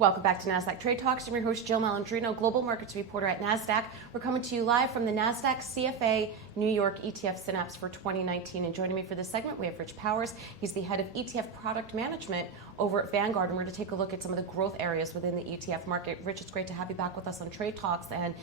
Welcome back to Nasdaq Trade Talks. I'm your host, Jill Malandrino, Global Markets Reporter at Nasdaq. We're coming to you live from the Nasdaq CFA New York ETF Synapse for 2019. And joining me for this segment, we have Rich Powers. He's the head of ETF product management over at Vanguard. And we're going to take a look at some of the growth areas within the ETF market. Rich, it's great to have you back with us on Trade Talks. And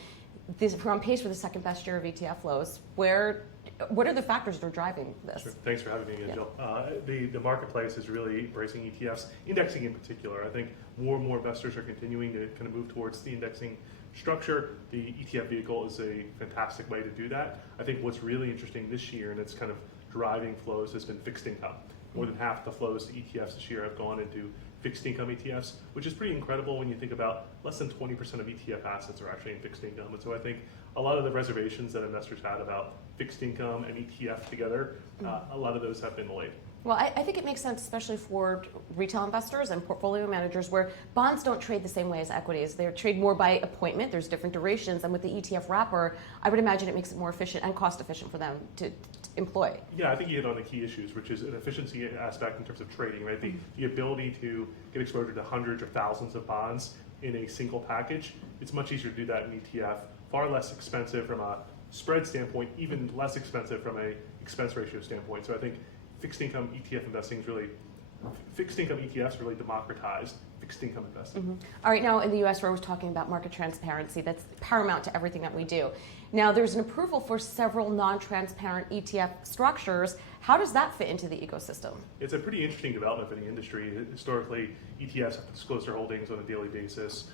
we're on pace for the second best year of ETF flows. What are the factors that are driving this? Sure. Thanks for having me again, Jill. The marketplace is really embracing ETFs, indexing in particular. I think more and more investors are continuing to kind of move towards the indexing structure. The ETF vehicle is a fantastic way to do that. I think what's really interesting this year, and it's kind of driving flows, has been fixed income. More than half the flows to ETFs this year have gone into fixed income ETFs, which is pretty incredible when you think about less than 20% of ETF assets are actually in fixed income. And so I think a lot of the reservations that investors had about fixed income and ETF together, a lot of those have been allayed. Well, I think it makes sense, especially for retail investors and portfolio managers, where bonds don't trade the same way as equities. They trade more by appointment. There's different durations. And with the ETF wrapper, I would imagine it makes it more efficient and cost efficient for them to employ. Yeah, I think you hit on the key issues, which is an efficiency aspect in terms of trading, right? The ability to get exposure to hundreds or thousands of bonds in a single package. It's much easier to do that in ETF, far less expensive from a spread standpoint, even less expensive from a expense ratio standpoint. So I think fixed income ETF investing is fixed income ETFs really democratized fixed income investing. All right, now in the US, we're always talking about market transparency. That's paramount to everything that we do. Now, there's an approval for several non-transparent ETF structures. How does that fit into the ecosystem? It's a pretty interesting development for the industry. Historically, ETFs have to disclose their holdings on a daily basis.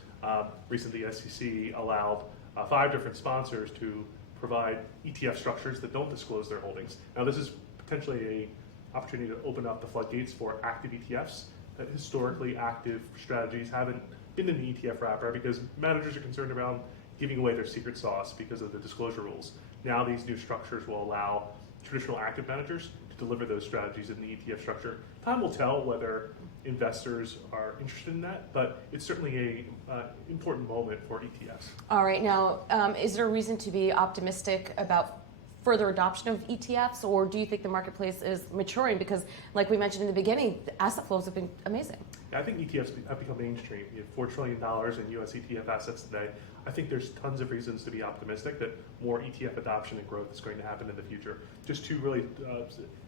Recently, the SEC allowed 5 different sponsors to provide ETF structures that don't disclose their holdings. Now, this is potentially an opportunity to open up the floodgates for active ETFs. That historically active strategies haven't been in the ETF wrapper because managers are concerned around giving away their secret sauce because of the disclosure rules. Now these new structures will allow traditional active managers to deliver those strategies in the ETF structure. Time will tell whether investors are interested in that, but it's certainly an important moment for ETFs. All right, now, is there a reason to be optimistic about further adoption of ETFs, or do you think the marketplace is maturing? Because, like we mentioned in the beginning, the asset flows have been amazing. Yeah, I think ETFs have become mainstream. You have $4 trillion in US ETF assets today. I think there's tons of reasons to be optimistic that more ETF adoption and growth is going to happen in the future. Just 2 really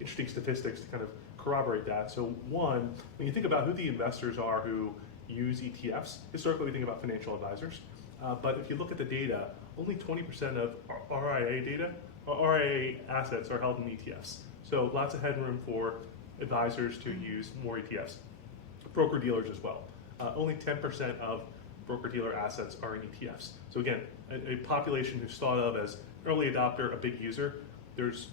interesting statistics to kind of corroborate that. So one, when you think about who the investors are who use ETFs, historically we think about financial advisors. But if you look at the data, only 20% of RIA assets are held in ETFs. So lots of headroom for advisors to use more ETFs. Broker-dealers as well. Only 10% of broker-dealer assets are in ETFs. So again, a population who's thought of as early adopter, a big user, there's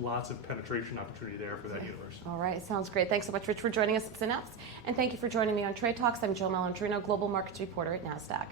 lots of penetration opportunity there for that universe. All right, sounds great. Thanks so much, Rich, for joining us at Synapse. And thank you for joining me on Trade Talks. I'm Jill Malandrino, Global Markets Reporter at Nasdaq.